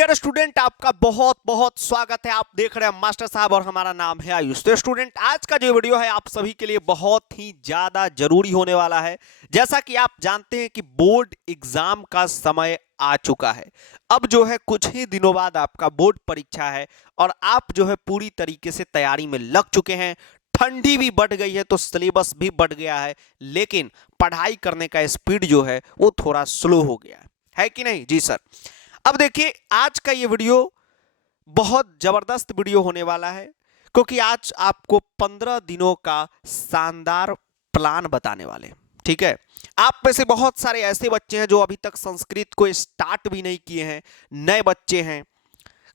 Dear student, आपका बहुत बहुत स्वागत है। आप देख रहे हैं मास्टर साहब और हमारा नाम है आयुष। तो स्टूडेंट, आज का जो वीडियो है आप सभी के लिए बहुत ही ज्यादा जरूरी होने वाला है। जैसा कि आप जानते हैं कि बोर्ड एग्जाम का समय आ चुका है। अब जो है कुछ ही दिनों बाद आपका बोर्ड परीक्षा है और आप जो है पूरी तरीके से तैयारी में लग चुके हैं। ठंडी भी बढ़ गई है तो सिलेबस भी बढ़ गया है, लेकिन पढ़ाई करने का स्पीड जो है वो थोड़ा स्लो हो गया है कि नहीं? जी सर। अब देखिए, आज का ये वीडियो बहुत जबरदस्त वीडियो होने वाला है, क्योंकि आज आपको 15 दिनों का शानदार प्लान बताने वाले हैं। ठीक है, आप में से बहुत सारे ऐसे बच्चे हैं जो अभी तक संस्कृत को स्टार्ट भी नहीं किए हैं, नए बच्चे हैं।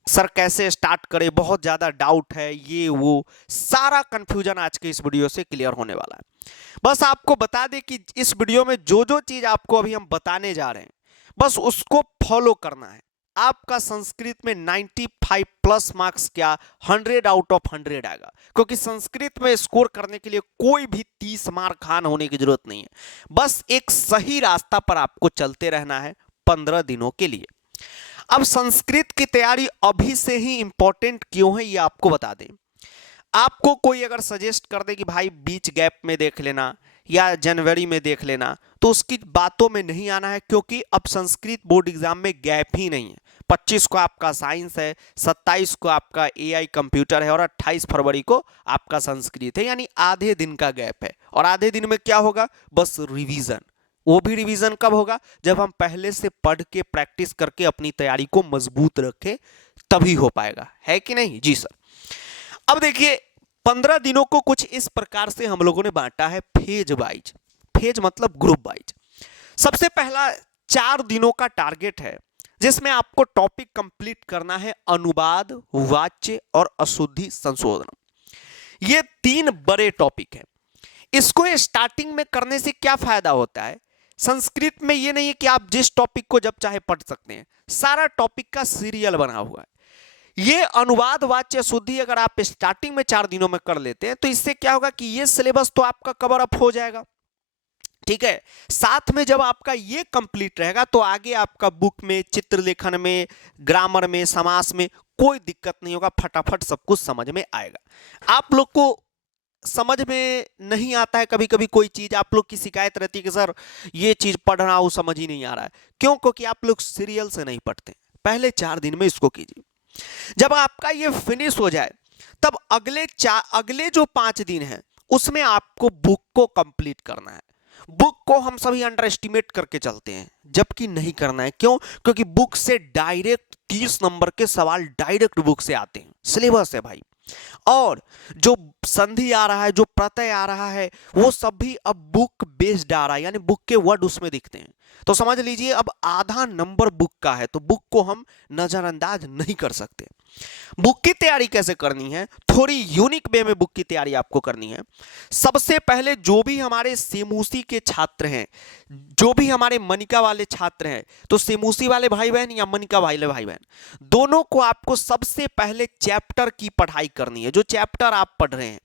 सर कैसे स्टार्ट करें, बहुत ज्यादा डाउट है, ये वो सारा कंफ्यूजन आज के इस वीडियो से क्लियर होने वाला है। बस आपको बता दें कि इस वीडियो में जो जो चीज आपको अभी हम बताने जा रहे हैं, बस उसको फॉलो करना है। आपका संस्कृत में 95 प्लस मार्क्स क्या 100 आउट ऑफ 100 आएगा, क्योंकि संस्कृत में स्कोर करने के लिए कोई भी 30 मार्क खान होने की जरूरत नहीं है। बस एक सही रास्ता पर आपको चलते रहना है 15 दिनों के लिए। अब संस्कृत की तैयारी अभी से ही इंपॉर्टेंट क्यों है ये आपको बता दें। आपको कोई अगर सजेस्ट कर दे कि भाई बीच गैप में देख लेना या जनवरी में देख लेना, तो उसकी बातों में नहीं आना है, क्योंकि अब संस्कृत बोर्ड एग्जाम में गैप ही नहीं है। 25 को आपका साइंस है, 27 को आपका एआई कंप्यूटर है और 28 फरवरी को आपका संस्कृत है, यानी आधे दिन का गैप है। और आधे दिन में क्या होगा? बस रिवीजन। वो भी रिवीजन कब होगा? जब हम पहले से पढ़ के प्रैक्टिस करके अपनी तैयारी को मजबूत रखें, तभी हो पाएगा, है कि नहीं? जी सर। अब देखिए, 15 दिनों को कुछ इस प्रकार से हम लोगों ने बांटा है फेज वाइज। फेज मतलब ग्रुप वाइज। सबसे पहला 4 दिनों का टारगेट है, जिसमें आपको टॉपिक कंप्लीट करना है अनुवाद, वाच्य और अशुद्धि संशोधन। ये 3 बड़े टॉपिक हैं। इसको स्टार्टिंग में करने से क्या फायदा होता है? संस्कृत में ये नहीं है कि आप जिस टॉपिक को जब चाहे पढ़ सकते हैं, सारा टॉपिक का सीरियल बना हुआ है। ये अनुवाद, वाच्य, शुद्धि अगर आप स्टार्टिंग में 4 दिनों में कर लेते हैं, तो इससे क्या होगा कि ये सिलेबस तो आपका कवर अप हो जाएगा। ठीक है, साथ में जब आपका ये कंप्लीट रहेगा तो आगे आपका बुक में, चित्रलेखन में, ग्रामर में, समास में कोई दिक्कत नहीं होगा, फटाफट सब कुछ समझ में आएगा। आप लोग को समझ में नहीं आता है कभी कभी कोई चीज, आप लोग की शिकायत रहती है कि सर ये चीज पढ़ रहा हूं समझ ही नहीं आ रहा है। क्यों? क्योंकि आप लोग सीरियल से नहीं पढ़ते। पहले 4 दिन में इसको कीजिए। जब आपका ये फिनिश हो जाए, तब अगले जो 5 दिन हैं उसमें आपको बुक को कंप्लीट करना है। बुक को हम सभी अंडर एस्टिमेट करके चलते हैं, जबकि नहीं करना है। क्यों? क्योंकि बुक से डायरेक्ट 30 नंबर के सवाल डायरेक्ट बुक से आते हैं, सिलेबस है भाई। और जो संधि आ रहा है, जो प्रत्यय आ रहा है, वो सब भी अब बुक बेस्ड आ रहा है, यानी बुक के वर्ड उसमें दिखते हैं। तो समझ लीजिए अब आधा नंबर बुक का है, तो बुक को हम नजरअंदाज नहीं कर सकते। बुक की तैयारी कैसे करनी है? थोड़ी यूनिक वे में बुक की तैयारी आपको करनी है। सबसे पहले जो भी हमारे सेमूसी के छात्र हैं, जो भी हमारे मनिका वाले छात्र हैं, तो सेमूसी वाले भाई बहन या मनिका वाले भाई बहन, दोनों को आपको सबसे पहले चैप्टर की पढ़ाई करनी है। जो चैप्टर आप पढ़ रहे हैं,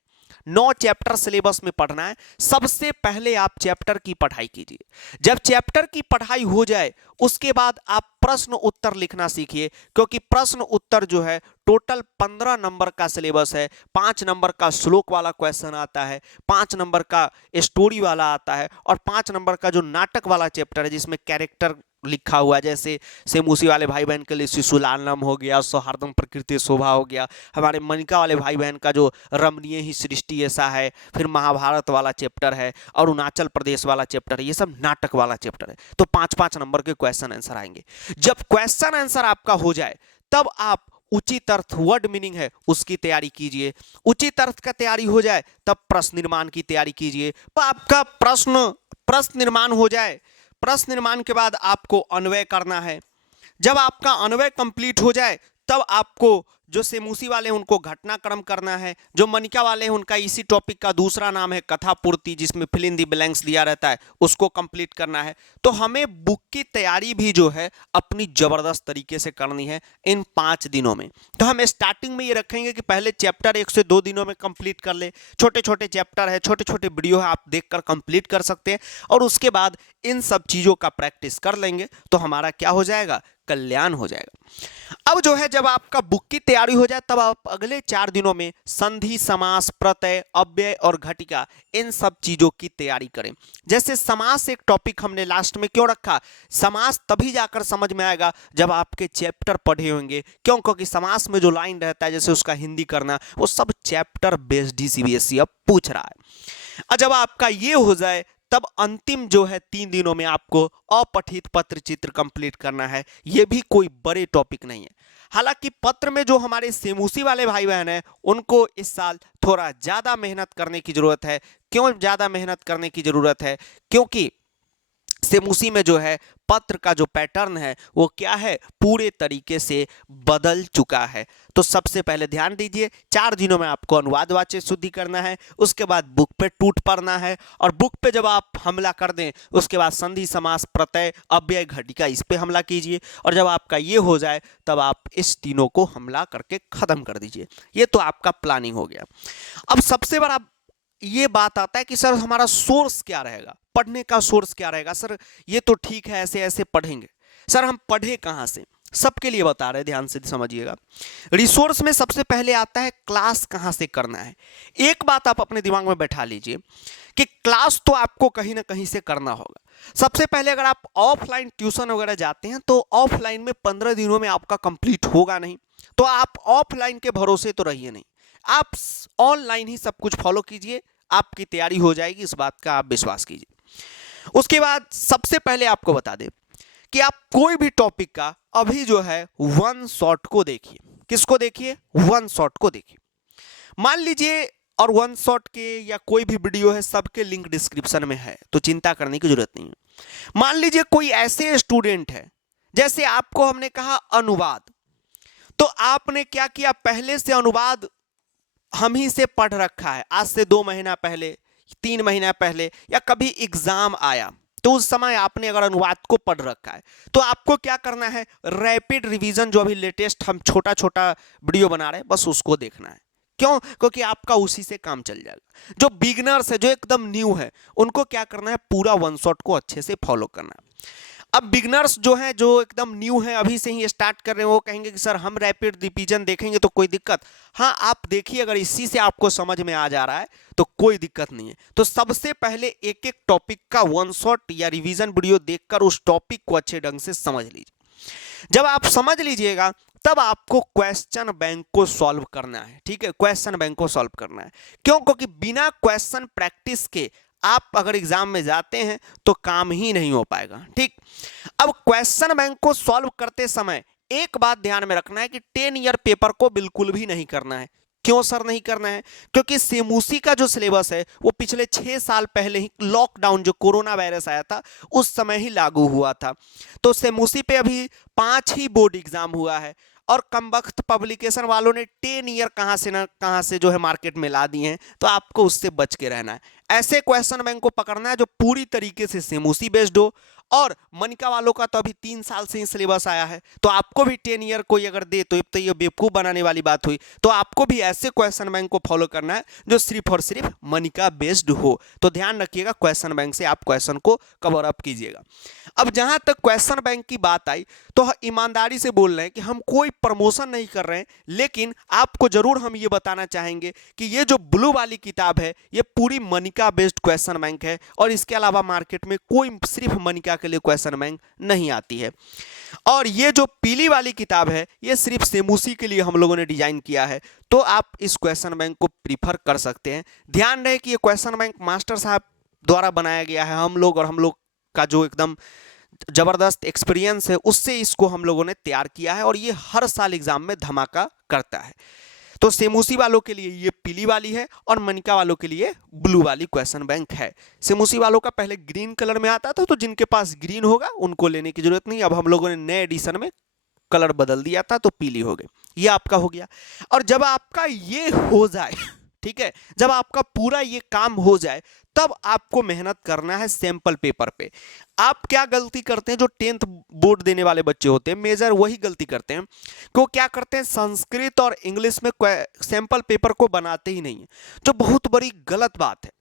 9 चैप्टर सिलेबस में पढ़ना है। सबसे पहले आप चैप्टर की पढ़ाई कीजिए। जब चैप्टर की पढ़ाई हो जाए, उसके बाद आप प्रश्न उत्तर लिखना सीखिए, क्योंकि प्रश्न उत्तर जो है टोटल 15 नंबर का सिलेबस है। 5 नंबर का श्लोक वाला क्वेश्चन आता है, 5 नंबर का स्टोरी वाला आता है, और 5 नंबर का जो नाटक वाला चैप्टर है जिसमें कैरेक्टर लिखा हुआ है, जैसे सेमूसी वाले भाई बहन के लिए शिशुलालम हो गया, सौहार्दम प्रकृति शोभा हो गया। हमारे मनिका वाले भाई बहन का जो रमणीय ही सृष्टि ऐसा है, फिर महाभारत वाला चैप्टर है, और अरुणाचल प्रदेश वाला चैप्टर है। ये सब नाटक वाला चैप्टर है। तो 5-5 नंबर के क्वेश्चन आंसर आएंगे। जब क्वेश्चन आंसर आपका हो जाए, तब आप उचित अर्थ, वर्ड मीनिंग है, उसकी तैयारी कीजिए। उचित अर्थ का तैयारी हो जाए, तब प्रश्न निर्माण की तैयारी कीजिए। तो आपका प्रश्न निर्माण हो जाए, प्रश्न निर्माण के बाद आपको अन्वय करना है। जब आपका अन्वय कंप्लीट हो जाए, तब आपको जो सेमूसी वाले हैं उनको घटनाक्रम करना है। जो मनिका वाले हैं उनका इसी टॉपिक का दूसरा नाम है कथा पूर्ति, जिसमें फिल इन द ब्लैंक्स दिया रहता है, उसको कंप्लीट करना है। तो हमें बुक की तैयारी भी जो है अपनी जबरदस्त तरीके से करनी है इन 5 दिनों में। तो हम स्टार्टिंग में ये रखेंगे कि पहले चैप्टर 1 से 2 दिनों में कंप्लीट कर ले। छोटे छोटे चैप्टर है, छोटे छोटे वीडियो है, आप देखकर कंप्लीट कर सकते हैं। और उसके बाद इन सब चीजों का प्रैक्टिस कर लेंगे तो हमारा क्या हो जाएगा? कल्याण हो जाएगा। अब जो है जब आपका बुक की तैयारी हो जाए तब आप अगले 4 दिनों में संधि, समास, प्रत्यय, अव्यय और घटिका इन सब चीजों की तैयारी करें। जैसे समास एक टॉपिक हमने लास्ट में क्यों रखा, समास तभी जाकर समझ में आएगा जब आपके चैप्टर पढ़े होंगे। क्यों? क्योंकि समास में जो लाइन रहता है जैसे उसका हिंदी करना, वो सब चैप्टर बेस्ड ही सीबीएसई अब पूछ रहा है। और जब आपका ये हो जाए तब अंतिम जो है 3 दिनों में आपको अपठित पत्र चित्र कंप्लीट करना है। ये भी कोई बड़े टॉपिक नहीं है। हालांकि पत्र में जो हमारे सेमूसी वाले भाई बहन हैं उनको इस साल थोड़ा ज्यादा मेहनत करने की जरूरत है। क्यों ज्यादा मेहनत करने की जरूरत है? क्योंकि सेमूसी में जो है पत्र का जो पैटर्न है वो क्या है, पूरे तरीके से बदल चुका है। तो सबसे पहले ध्यान दीजिए, 4 दिनों में आपको अनुवाद वाच्य शुद्धि करना है, उसके बाद बुक पे टूट पड़ना है, और बुक पे जब आप हमला कर दें उसके बाद संधि, समास, प्रत्यय, अव्यय, घटिका इस पे हमला कीजिए, और जब आपका ये हो जाए तब आप इस तीनों को हमला करके खत्म कर दीजिए। ये तो आपका प्लानिंग हो गया। अब सबसे बड़ा ये बात आता है कि सर हमारा सोर्स क्या रहेगा, पढ़ने का सोर्स क्या रहेगा। सर ये तो ठीक है, ऐसे ऐसे पढ़ेंगे, सर हम पढ़े कहाँ से? सबके लिए बता रहे, ध्यान से समझिएगा। रिसोर्स में सबसे पहले आता है क्लास कहाँ से करना है। एक बात आप अपने दिमाग में बैठा लीजिए कि क्लास तो आपको कहीं ना कहीं से करना होगा। सबसे पहले अगर आप ऑफलाइन ट्यूशन वगैरह जाते हैं तो ऑफलाइन में 15 दिनों में आपका कंप्लीट होगा नहीं, तो आप ऑफलाइन के भरोसे तो रहिए नहीं, आप ऑनलाइन ही सब कुछ फॉलो कीजिए, आपकी तैयारी हो जाएगी, इस बात का आप विश्वास कीजिए। उसके बाद सबसे पहले आपको बता दें कि आप कोई भी टॉपिक का अभी जो है वन शॉट को देखिए। किसको देखिए? वन शॉट को देखिए। मान लीजिए, और वन शॉट के या कोई भी वीडियो है सबके लिंक डिस्क्रिप्शन में है, तो चिंता करने की जरूरत नहीं है। मान लीजिए कोई ऐसे स्टूडेंट है, जैसे आपको हमने कहा अनुवाद, तो आपने क्या किया, पहले से अनुवाद हम ही से पढ़ रखा है, आज से 2 महीना पहले, 3 महीना पहले, या कभी एग्जाम आया तो उस समय आपने अगर अनुवाद को पढ़ रखा है, तो आपको क्या करना है, रैपिड रिवीजन जो अभी लेटेस्ट हम छोटा छोटा वीडियो बना रहे हैं बस उसको देखना है। क्यों? क्योंकि आपका उसी से काम चल जाएगा। जो बिगनर्स है, जो एकदम न्यू है, उनको क्या करना है, पूरा वन शॉट को अच्छे से फॉलो करना है। अब बिगनर्स जो हैं, जो एकदम न्यू हैं, अभी से ही स्टार्ट कर रहे हैं, वो कहेंगे कि सर हम रैपिड रिवीजन देखेंगे तो कोई दिक्कत? हाँ, आप देखिए, अगर इसी से आपको समझ में आ जा रहा है तो कोई दिक्कत नहीं है। तो सबसे पहले एक एक टॉपिक का वन शॉट या रिवीजन वीडियो देखकर उस टॉपिक को अच्छे ढंग से समझ लीजिए। जब आप समझ लीजिएगा तब आपको क्वेश्चन बैंक को सॉल्व करना है। ठीक है, क्वेश्चन बैंक को सॉल्व करना है। क्यों? क्योंकि बिना क्वेश्चन प्रैक्टिस के आप अगर एग्जाम में जाते हैं तो काम ही नहीं हो पाएगा। ठीक, अब क्वेश्चन बैंक को सॉल्व करते समय एक बात ध्यान में रखना है कि 10 ईयर पेपर को बिल्कुल भी नहीं करना है। क्यों सर नहीं करना है? क्योंकि सेमूसी का जो सिलेबस है वो पिछले 6 साल पहले ही, लॉकडाउन जो कोरोना वायरस आया था उस समय ही लागू हुआ था। तो सेमूसी पे अभी 5 ही बोर्ड एग्जाम हुआ है, और कमबख्त पब्लिकेशन वालों ने 10 ईयर कहां से ना कहां से जो है मार्केट में ला दिए हैं। तो आपको उससे बच के रहना है। ऐसे क्वेश्चन बैंक को पकड़ना है जो पूरी तरीके से सेमूसी बेस्ड हो। और मनिका वालों का तो अभी 3 साल से ही सिलेबस आया है, तो आपको भी 10 ईयर कोई अगर दे तो ये बेवकूफ बनाने वाली बात हुई। तो आपको भी ऐसे क्वेश्चन बैंक को फॉलो करना है जो सिर्फ और सिर्फ मनिका बेस्ड हो। तो ध्यान रखिएगा, क्वेश्चन बैंक से आप क्वेश्चन को कवर अप कीजिएगा। अब जहां तक क्वेश्चन बैंक की बात आई तो ईमानदारी से बोल रहे हैं कि हम कोई प्रमोशन नहीं कर रहे हैं, लेकिन आपको जरूर हम ये बताना चाहेंगे कि ये जो ब्लू वाली किताब है ये पूरी मनिका बेस्ड क्वेश्चन बैंक है, और इसके अलावा मार्केट में कोई सिर्फ मनिका के लिए क्वेश्चन बैंक नहीं आती है। और ये जो पीली वाली किताब है ये सिर्फ सेमूसी के लिए हम लोगों ने डिजाइन किया है, तो आप इस क्वेश्चन बैंक को प्रीफर कर सकते हैं। ध्यान रहे कि ये क्वेश्चन बैंक मास्टर साहब द्वारा बनाया गया है, हम लोग का जो एकदम जबरदस्त एक्सपीरियंस है उससे इसको हम लोगों ने तैयार किया है, और ये हर साल एग्जाम में धमाका करता है। तो सेमूसी वालों के लिए ये पीली वाली है और मनिका वालों के लिए ब्लू वाली क्वेश्चन बैंक है। सेमूसी वालों का पहले ग्रीन कलर में आता था, तो जिनके पास ग्रीन होगा उनको लेने की जरूरत नहीं। अब हम लोगों ने नए एडिशन में कलर बदल दिया था तो पीली हो गई। ये आपका हो गया। और जब आपका ये हो जाए, ठीक है, जब आपका पूरा ये काम हो जाए तब आपको मेहनत करना है सैंपल पेपर पे। आप क्या गलती करते हैं, जो 10th बोर्ड देने वाले बच्चे होते हैं मेजर वही गलती करते हैं कि वो क्या करते हैं, संस्कृत और इंग्लिश में सैंपल पेपर को बनाते ही नहीं है, जो बहुत बड़ी गलत बात है।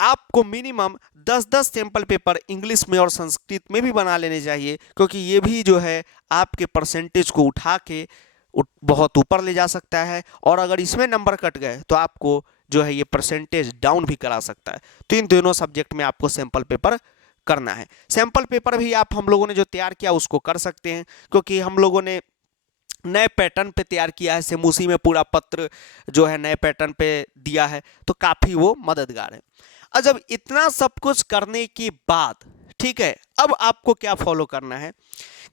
आपको मिनिमम 10-10 सैंपल पेपर इंग्लिश में और संस्कृत में भी बना लेने चाहिए, क्योंकि ये भी जो है आपके परसेंटेज को उठा के बहुत ऊपर ले जा सकता है, और अगर इसमें नंबर कट गए तो आपको जो है ये परसेंटेज डाउन भी करा सकता है। तो इन दोनों सब्जेक्ट में आपको सैंपल पेपर करना है। सैंपल पेपर भी आप हम लोगों ने जो तैयार किया उसको कर सकते हैं, क्योंकि हम लोगों ने नए पैटर्न पे तैयार किया है। सेमुसी में पूरा पत्र जो है नए पैटर्न पे दिया है, तो काफ़ी वो मददगार है। और जब इतना सब कुछ करने के बाद, ठीक है, अब आपको क्या फॉलो करना है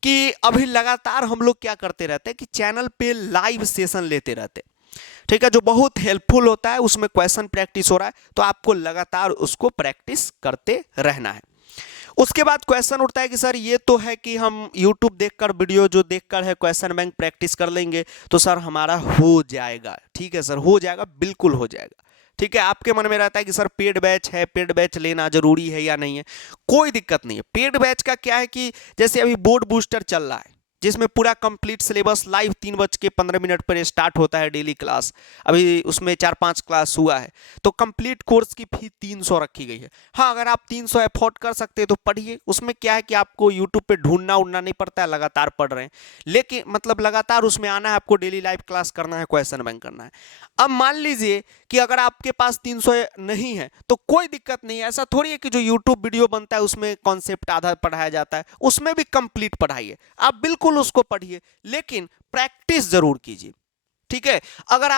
कि अभी लगातार हम लोग क्या करते रहते हैं कि चैनल पे लाइव सेशन लेते रहते हैं, ठीक है, जो बहुत हेल्पफुल होता है। उसमें क्वेश्चन प्रैक्टिस हो रहा है, तो आपको लगातार उसको प्रैक्टिस करते रहना है। उसके बाद क्वेश्चन उठता है कि सर ये तो है कि हम YouTube देखकर, वीडियो जो देखकर है क्वेश्चन बैंक प्रैक्टिस कर लेंगे तो सर हमारा हो जाएगा। ठीक है सर, हो जाएगा, बिल्कुल हो जाएगा। ठीक है, आपके मन में रहता है कि सर पेड बैच है, पेड बैच लेना जरूरी है या नहीं है। कोई दिक्कत नहीं है। पेड बैच का क्या है कि जैसे अभी बोर्ड बूस्टर चल रहा है, जिसमें पूरा कंप्लीट सिलेबस लाइव 3:15 पर स्टार्ट होता है डेली क्लास। अभी उसमें 4-5 क्लास हुआ है, तो कंप्लीट कोर्स की फी 300 रखी गई है। हाँ, अगर आप 300 अफोर्ड कर सकते हैं तो पढ़िए। उसमें क्या है कि आपको यूट्यूब पे ढूंढना उड़ना नहीं पड़ता है, लगातार पढ़ रहे हैं। लेकिन मतलब लगातार उसमें आना है, आपको डेली लाइव क्लास करना है, क्वेश्चन बैंक करना है। अब मान लीजिए कि अगर आपके पास 300 नहीं है तो कोई दिक्कत नहीं है। ऐसा थोड़ी है कि जो यूट्यूब वीडियो बनता है उसमें कॉन्सेप्ट आधा पढ़ाया जाता है, उसमें भी कंप्लीट पढ़ाइए, आप बिल्कुल उसको पढ़िए, लेकिन प्रैक्टिस जरूर कीजिए। ठीक है, अगर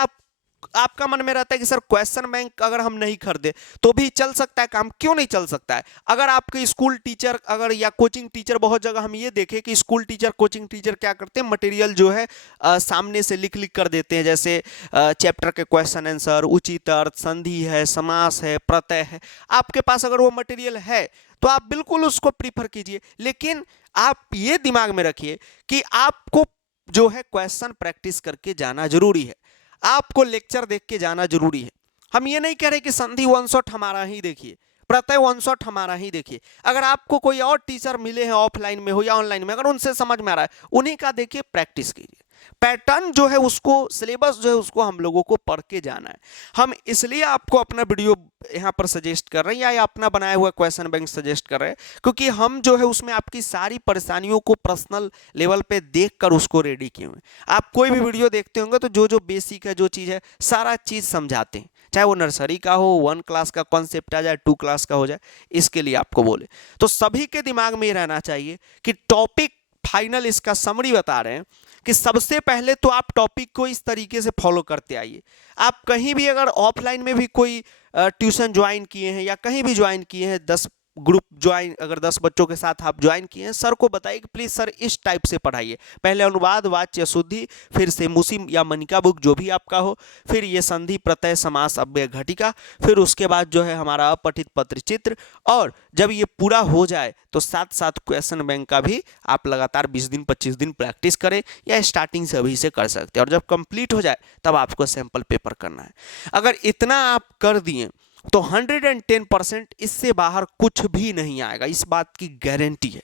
आपका मन में रहता है कि सर क्वेश्चन बैंक अगर हम नहीं खरीदे तो भी चल सकता है काम, क्यों नहीं चल सकता है। अगर आपके स्कूल टीचर अगर या कोचिंग टीचर, बहुत जगह हम ये देखें कि स्कूल टीचर कोचिंग टीचर क्या करते हैं, मटेरियल जो है सामने से लिख लिख कर देते हैं। जैसे चैप्टर के क्वेश्चन आंसर, उचित अर्थ, संधि है, समास है, प्रत्यय है। आपके पास अगर वो मटेरियल है तो आप बिल्कुल उसको प्रीफर कीजिए, लेकिन आप ये दिमाग में रखिए कि आपको जो है क्वेश्चन प्रैक्टिस करके जाना जरूरी है, आपको लेक्चर देख के जाना जरूरी है। हम ये नहीं कह रहे कि संधि वन शॉट हमारा ही देखिए, प्रत्यय वन शॉट हमारा ही देखिए। अगर आपको कोई और टीचर मिले हैं ऑफलाइन में हो या ऑनलाइन में, अगर उनसे समझ में आ रहा है उन्हीं का देखिए, प्रैक्टिस कीजिए। पैटर्न जो है उसको, सिलेबस जो है उसको हम लोगों को पढ़ के जाना है। हम इसलिए आपको अपना वीडियो यहाँ पर सजेस्ट कर रहे हैं या अपना बनाया हुआ क्वेश्चन बैंक सजेस्ट कर रहे हैं, क्योंकि हम जो है उसमें आपकी सारी परेशानियों को पर्सनल लेवल पे देखकर उसको रेडी किए हुए हैं। आप कोई भी वीडियो देखते होंगे तो जो जो बेसिक है, जो चीज़ है, सारा चीज़ समझाते हैं, चाहे वो नर्सरी का हो, 1 क्लास का कॉन्सेप्ट आ जाए, 2 क्लास का हो जाए, इसके लिए आपको बोले। तो सभी के दिमाग में ये रहना चाहिए कि टॉपिक फाइनल, इसका समरी बता रहे हैं कि सबसे पहले तो आप टॉपिक को इस तरीके से फॉलो करते आइए। आप कहीं भी अगर ऑफलाइन में भी कोई ट्यूशन ज्वाइन किए हैं या कहीं भी ज्वाइन किए हैं, 10 ग्रुप ज्वाइन, अगर 10 बच्चों के साथ आप ज्वाइन किए हैं, सर को बताइए कि प्लीज़ सर इस टाइप से पढ़ाइए। पहले अनुवाद, वाच्य शुद्धि, फिर सेमुसी या मनिका बुक जो भी आपका हो, फिर ये संधि, प्रत्यय, समास, अव्यय, घटिका, फिर उसके बाद जो है हमारा अपठित पत्र चित्र। और जब ये पूरा हो जाए तो साथ साथ क्वेश्चन बैंक का भी आप लगातार 20 दिन 25 दिन प्रैक्टिस करें, या स्टार्टिंग से अभी से कर सकते हैं। और जब कंप्लीट हो जाए तब आपको सैंपल पेपर करना है। अगर इतना आप कर दिए तो 110% इससे बाहर कुछ भी नहीं आएगा, इस बात की गारंटी है।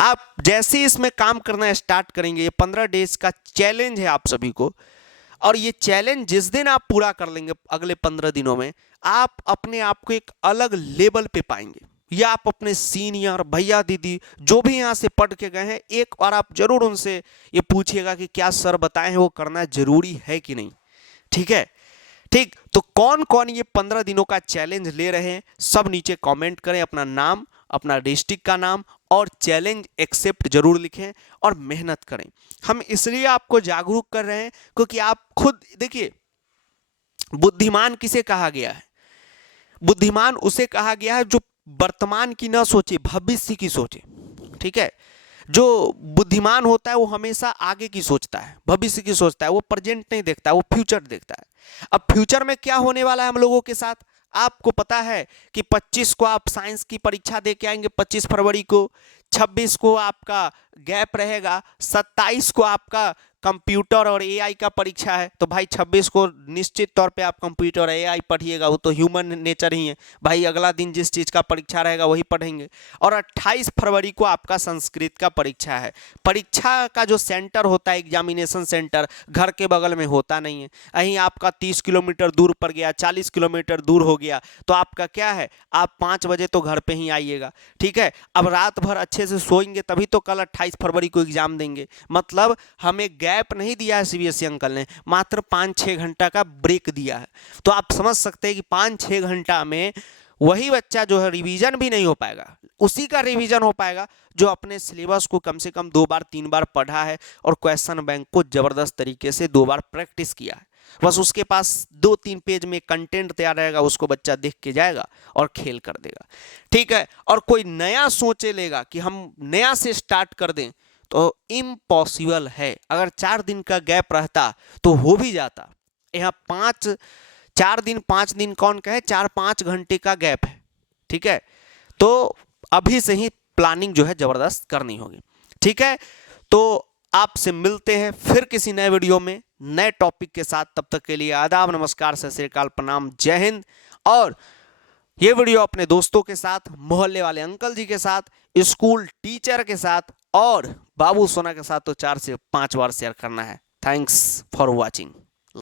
आप जैसे इसमें काम करना स्टार्ट करेंगे, ये 15 डेज का चैलेंज है आप सभी को, और ये चैलेंज जिस दिन आप पूरा कर लेंगे अगले 15 दिनों में, आप अपने आप को एक अलग लेवल पे पाएंगे। या आप अपने सीनियर भैया दीदी जो भी यहाँ से पढ़ के गए हैं, एक बार आप जरूर उनसे ये पूछिएगा कि क्या सर बताए हैं वो करना जरूरी है कि नहीं। ठीक है, ठीक। तो कौन कौन ये 15 दिनों का चैलेंज ले रहे हैं, सब नीचे कमेंट करें, अपना नाम, अपना डिस्ट्रिक्ट का नाम और चैलेंज एक्सेप्ट जरूर लिखें और मेहनत करें। हम इसलिए आपको जागरूक कर रहे हैं क्योंकि आप खुद देखिए, बुद्धिमान किसे कहा गया है? बुद्धिमान उसे कहा गया है जो वर्तमान की ना सोचे, भविष्य की सोचे। ठीक है, जो बुद्धिमान होता है वो हमेशा आगे की सोचता है, भविष्य की सोचता है, वो प्रेजेंट नहीं देखता है, वो फ्यूचर देखता है। अब फ्यूचर में क्या होने वाला है हम लोगों के साथ, आपको पता है कि 25 को आप साइंस की परीक्षा दे के आएंगे, 25 फरवरी को, 26 को आपका गैप रहेगा, 27 को आपका कंप्यूटर और एआई का परीक्षा है। तो भाई 26 को निश्चित तौर पे आप कंप्यूटर और एआई पढ़िएगा, वो तो ह्यूमन नेचर ही है भाई, अगला दिन जिस चीज़ का परीक्षा रहेगा वही पढ़ेंगे। और 28 फरवरी को आपका संस्कृत का परीक्षा है। परीक्षा का जो सेंटर होता है, एग्जामिनेशन सेंटर, घर के बगल में होता नहीं है, कहीं आपका 30 किलोमीटर दूर पड़ गया, 40 किलोमीटर दूर हो गया, तो आपका क्या है, आप 5 बजे तो घर पे ही आइएगा। ठीक है, अब रात भर अच्छे से सोएंगे तभी तो कल 28 फरवरी को एग्जाम देंगे। मतलब हमें गैप गैप नहीं दिया है सीबीएसई अंकल ने, मात्र 5-6 घंटा का ब्रेक दिया है। तो आप समझ सकते हैं कि 5-6 घंटा में वही बच्चा जो है रिवीजन भी नहीं हो पाएगा, उसी का रिवीजन हो पाएगा जो अपने सिलेबस को कम से कम 2 बार 3 बार पढ़ा है और क्वेश्चन बैंक को जबरदस्त तरीके से 2 बार प्रैक्टिस किया है। बस उसके पास 2-3 पेज में कंटेंट तैयार रहेगा, उसको बच्चा देख के जाएगा और खेल कर देगा। ठीक है, और कोई नया सोचे लेगा कि हम नया से स्टार्ट कर दें तो इम्पॉसिबल है। अगर 4 दिन का गैप रहता तो हो भी जाता। यहाँ 4 दिन 5 दिन कौन कहे, 4-5 घंटे का गैप है। ठीक है, तो अभी से ही प्लानिंग जो है जबरदस्त करनी होगी। ठीक है, तो आपसे मिलते हैं फिर किसी नए वीडियो में नए टॉपिक के साथ। तब तक के लिए आदाब, नमस्कार, सत श्री अकाल, प्रणाम, जय हिंद। और ये वीडियो अपने दोस्तों के साथ, मोहल्ले वाले अंकल जी के साथ, स्कूल टीचर के साथ और बाबू सोना के साथ तो 4 से 5 बार शेयर करना है। Thanks for watching.